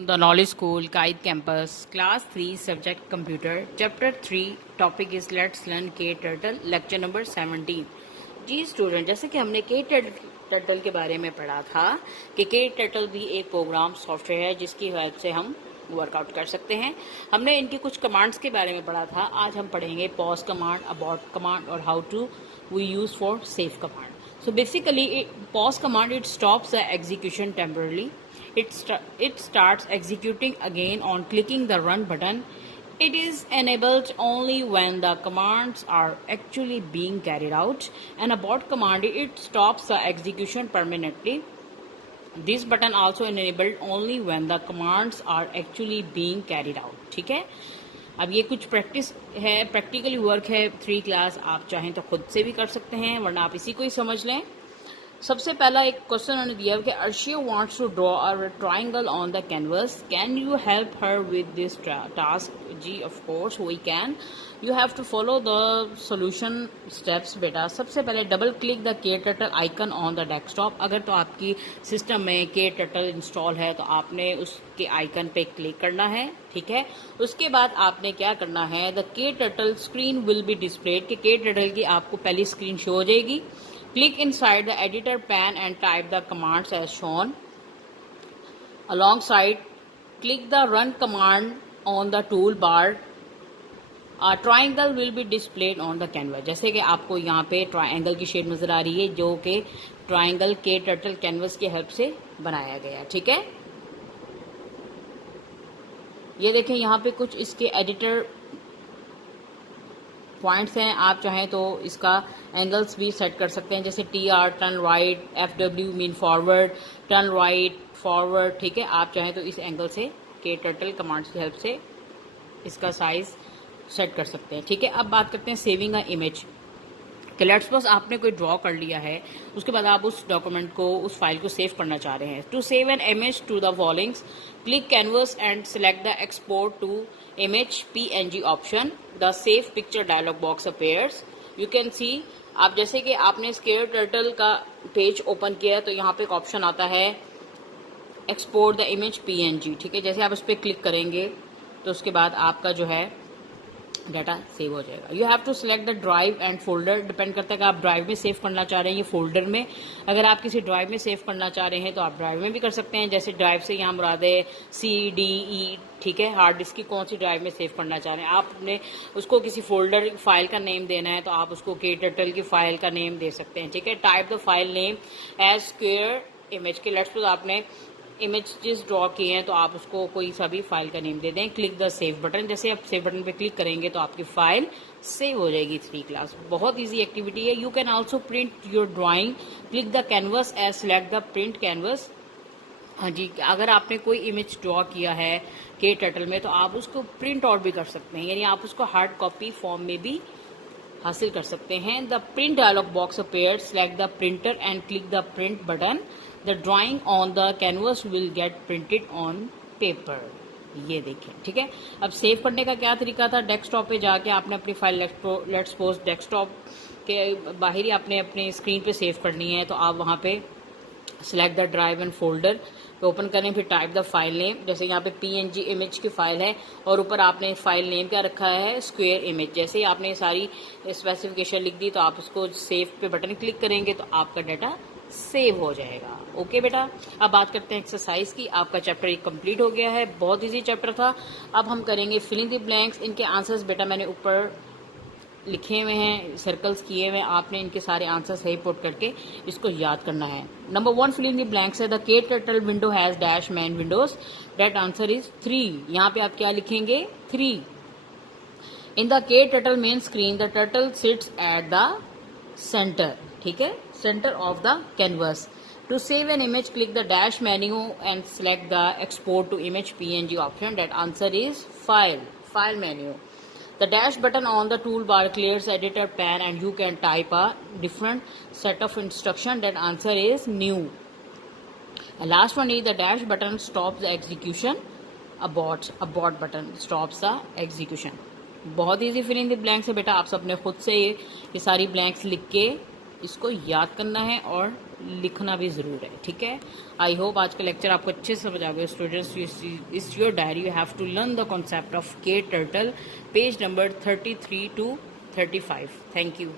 The Knowledge School, Kite Campus, Class 3, Subject Computer, Chapter 3, Topic is Let's Learn KTurtle, Lecture number 17. Ji student, जैसे कि हमने KTurtle के बारे में पढ़ा था कि KTurtle भी एक प्रोग्राम सॉफ्टवेयर है जिसकी हेल्प से हम वर्कआउट कर सकते हैं। हमने इनकी कुछ कमांड्स के बारे में पढ़ा था। आज हम पढ़ेंगे पॉज कमांड, अबॉर्ट कमांड और how to we use for save command. So basically, pause command, it stops the execution temporarily. It starts executing again on clicking the run button. It is enabled only when the commands are actually being carried out. And abort command, it stops the execution permanently. This button also enabled only when the commands are actually being carried out. ठीक है, अब ये कुछ practice है, practically work है 3 class. आप चाहें तो खुद से भी कर सकते हैं, वरना आप इसी को ही समझ लें। सबसे पहला एक क्वेश्चन उन्होंने दिया कि Arshio wants to draw a triangle on the canvas, can you help her with this task? जी of course we can. You have to follow the solution steps. बेटा सबसे पहले double click the KTurtle icon on the desktop. अगर तो आपकी system में KTurtle install है तो आपने उसके आइकन पे क्लिक करना है, ठीक है। उसके बाद आपने क्या करना है, the KTurtle screen will be displayed, कि KTurtle की आपको पहली स्क्रीन शो हो जाएगी। Click inside the editor pane and type the commands as shown. Alongside, click the run command on the toolbar. A triangle will be displayed on the canvas. जैसे कि आपको यहाँ पे ट्रायंगल की शेप नजर आ रही है, जो कि ट्रायंगल KTurtle कैनवस की हेल्प से बनाया गया, ठीक है। ये देखें, यहाँ पे कुछ इसके एडिटर पॉइंट्स हैं। आप चाहें तो इसका एंगल्स भी सेट कर सकते हैं, जैसे TR turn right, FW mean forward, turn right, forward, ठीक है। आप चाहें तो इस एंगल से KTurtle कमांड्स की हेल्प से इसका साइज सेट कर सकते हैं, ठीक है। अब बात करते हैं सेविंग अ इमेज। कि लेट्स सपोज आपने कोई ड्रॉ कर लिया है, उसके बाद आप उस डॉक्यूमेंट को, उस फाइल को सेव करना चाह रहे हैं। To save an image to the followings, click canvas and select the export to image PNG option. The save picture dialog box appears. You can see, आप जैसे कि आपने इस KTurtle का पेज ओपन किया है तो यहाँ पे एक ऑप्शन आता है एक्सपोर्ट द इमेज PNG, ठीक है। जैसे आप उस पर क्लिक करेंगे तो उसके बाद आपका जो है डाटा सेव हो जाएगा। You have to select the drive and folder. Depend करता है कि आप ड्राइव में सेव करना चाह रहे हैं या फोल्डर में। अगर आप किसी ड्राइव में सेव करना चाह रहे हैं तो आप ड्राइव में भी कर सकते हैं। जैसे ड्राइव से यहाँ मुराद है CDE, ठीक है। हार्ड डिस्क की कौन सी ड्राइव में सेव करना चाह रहे हैं, आपने उसको किसी फोल्डर फाइल का नेम देना है तो आप उसको KTurtle की फाइल का नेम दे सकते हैं, ठीक है। Type the file name as square image के। लेट्स सपोज आपने इमेजेस ड्रॉ किए हैं तो आप उसको कोई सा भी फाइल का नेम दे दें। क्लिक द सेव बटन, जैसे आप सेव बटन पे क्लिक करेंगे तो आपकी फाइल सेव हो जाएगी 3 क्लास। बहुत इजी एक्टिविटी है। You can also print your drawing, click the canvas as select the print canvas. हाँ जी, अगर आपने कोई इमेज ड्रॉ किया है KTurtle में तो आप उसको प्रिंट आउट भी कर सकते हैं, यानी आप उसको हार्ड कॉपी फॉर्म में भी हासिल कर सकते हैं। The print dialogue box appears, select the printer and click the print button. The drawing on the canvas will get printed on paper. ये देखें, ठीक है। अब सेव करने का क्या तरीका था, डेस्कटॉप पे जाके आपने अपनी फाइल, लेट्स सपोज डेस्कटॉप के बाहर ही आपने अपनी स्क्रीन पे सेव करनी है तो आप वहाँ पे select the drive and folder पे ओपन करें, फिर टाइप द फाइल नेम। जैसे यहाँ पे PNG इमेज की फाइल है और ऊपर आपने फाइल नेम क्या रखा है, स्क्वायर इमेज। जैसे ही आपने सारी स्पेसिफिकेशन लिख दी तो आप उसको सेव पे बटन क्लिक करेंगे तो आपका डाटा सेव हो जाएगा। ओके बेटा, अब बात करते हैं एक्सरसाइज की। आपका चैप्टर 1 कंप्लीट हो गया है, बहुत इजी चैप्टर था। अब हम करेंगे फिलिंग द ब्लैंक्स। इनके आंसर्स बेटा मैंने ऊपर लिखे हुए हैं, सर्कल्स किए हुए हैं। आपने इनके सारे आंसर सही पुट करके इसको याद करना है। नंबर 1 फिलिंग द ब्लैंक्स है, the KTurtle window has dash main windows. That answer is 3। यहाँ पे आप क्या लिखेंगे, 3। In the KTurtle main screen the turtle sits at the centre, ठीक है, centre of the canvas. To save an image click the dash menu and select the export to image PNG option. That answer is file menu. The dash button on the toolbar clears editor pane and you can type a different set of instruction. That answer is new. And last one is the dash button stops the execution. Abort button stops the execution. बहुत easy filling the blanks है बेटा। आप सबने खुद से ये सारी blanks लिख के इसको याद करना है और लिखना भी ज़रूर है, ठीक है। आई होप आज का लेक्चर आपको अच्छे से समझ आ गया स्टूडेंट्स। इस your diary you have to learn the concept of K turtle, page number 33 to 35। Thank you.